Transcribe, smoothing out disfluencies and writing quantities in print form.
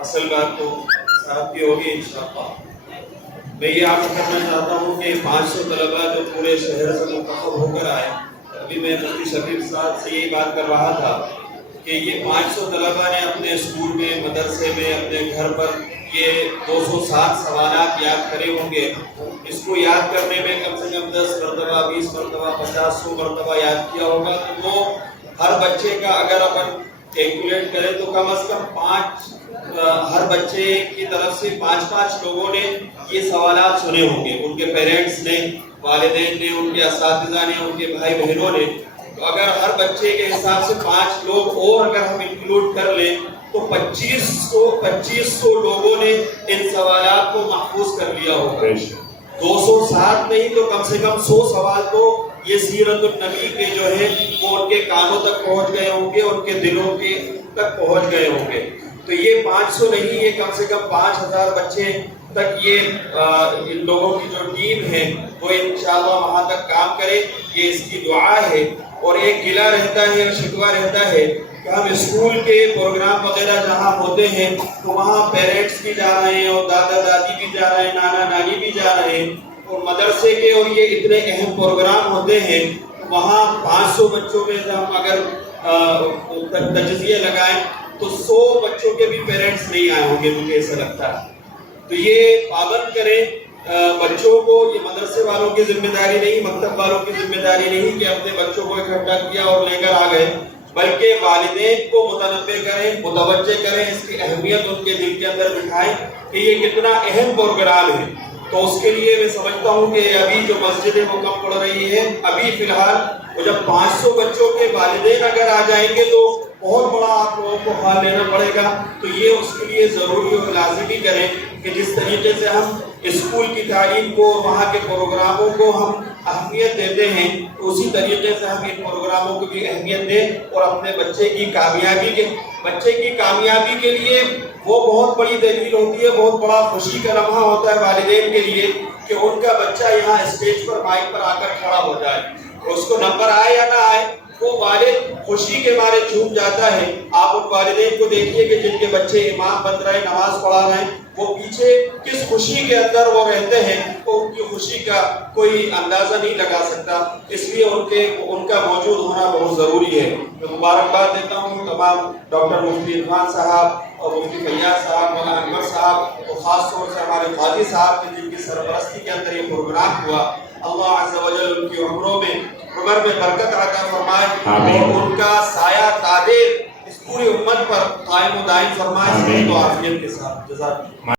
اصل بات تو صاحب کی ہوگی انشاءاللہ. میں یہ عرض کرنا چاہتا ہوں کہ 500 طلباء جو پورے شہر سے منتخب ہو کر آئے. ابھی میں مفتی شفیق صاحب سے یہی بات کر رہا تھا کہ یہ 500 طلباء نے اپنے اسکول میں، مدرسے میں، اپنے گھر پر یہ 207 سوالات یاد کرے ہوں گے. اس کو یاد کرنے میں کم سے کم 10 مرتبہ، 20 مرتبہ، 50، 100 مرتبہ یاد کیا ہوگا. تو وہ ہر بچے کا اگر اپن کیلکولیٹ کریں تو کم از کم 5 ہر بچے کی طرف سے 5 لوگوں نے یہ سوالات سنے ہوں گے. ان کے پیرنٹس نے، والدین نے، ان کے اساتذہ نے، ان کے بھائی بہنوں نے. تو اگر ہر بچے کے حساب سے 5 لوگ اور اگر ہم انکلوڈ کر لیں تو 2500 لوگوں نے ان سوالات کو محفوظ کر لیا ہوگا. 207 نہیں تو کم سے کم 100 سوال تو یہ سیرت النبی کے جو ہے وہ ان کے کانوں تک پہنچ گئے ہوں گے، ان کے دلوں کے تک پہنچ گئے ہوں گے. تو یہ 500 نہیں، یہ کم سے کم 5000 بچے تک یہ ان لوگوں کی جو ٹیم ہے وہ انشاءاللہ وہاں تک کام کرے. یہ اس کی دعا ہے. اور ایک گلہ رہتا ہے اور شکوہ رہتا ہے کہ ہم اسکول کے پروگرام وغیرہ جہاں ہوتے ہیں تو وہاں پیرنٹس بھی جا رہے ہیں اور دادا دادی بھی جا رہے ہیں، نانا نانی بھی جا رہے ہیں. اور مدرسے کے اور یہ اتنے اہم پروگرام ہوتے ہیں وہاں 500 بچوں میں ہم اگر تجزیہ لگائیں تو 100 بچوں کے بھی پیرنٹس نہیں آئے ہوں گے، مجھے ایسا لگتا ہے. تو یہ پابند کریں بچوں کو. یہ مدرسے والوں کی ذمہ داری نہیں، مکتب والوں کی ذمہ داری نہیں کہ اپنے بچوں کو اکٹھا کیا اور لے کر آ گئے، بلکہ والدین کو متنبہ کریں، متوجہ کریں، اس کی اہمیت ان کے دل کے اندر بٹھائیں کہ یہ کتنا اہم پروگرام ہے. تو اس کے لیے میں سمجھتا ہوں کہ ابھی جو مسجد ہے وہ کم پڑ رہی ہے. ابھی فی الحال جب 500 بچوں کے والدین اگر آ جائیں گے تو بہت بڑا آپ لوگوں کو حال لینا پڑے گا. تو یہ اس کے لیے ضروری اور لازمی کریں کہ جس طریقے سے ہم اسکول کی تعلیم کو، وہاں کے پروگراموں کو ہم اہمیت دیتے ہیں تو اسی طریقے سے ہم ان پروگراموں کو بھی اہمیت دیں. اور اپنے بچے کی کامیابی کے لیے وہ بہت بڑی دلیل ہوتی ہے، بہت بڑا خوشی کا لمحہ ہوتا ہے والدین کے لیے کہ ان کا بچہ یہاں اسٹیج پر، مائک پر آ کر کھڑا ہو جائے. اور اس کو نمبر آئے یا نہ آئے وہ والد خوشی کے مارے جھوم جاتا ہے. آپ ان والدین کو دیکھیے کہ جن کے بچے امام بن رہے ہیں، نماز پڑھا رہے ہیں، وہ پیچھے کس خوشی کے اندر وہ رہتے ہیں، تو ان کی خوشی کا کوئی اندازہ نہیں لگا سکتا. اس لیے ان کا موجود ہونا بہت ضروری ہے. میں مبارکباد دیتا ہوں تمام ڈاکٹر مفتی عرفان صاحب اور مفتی فیاض صاحب، مولانا انور صاحب اور خاص طور سے ہمارے قاضی صاحب نے جن کی سرپرستی کے اندر یہ پروگرام ہوا. اللہ عز و جل ان کی عمر میں برکت عطا فرمائے اور ان کا سایہ تاج اس پوری امت پر قائم و دائم فرمائے. صحت و عافیت کے ساتھ. جزاک اللہ.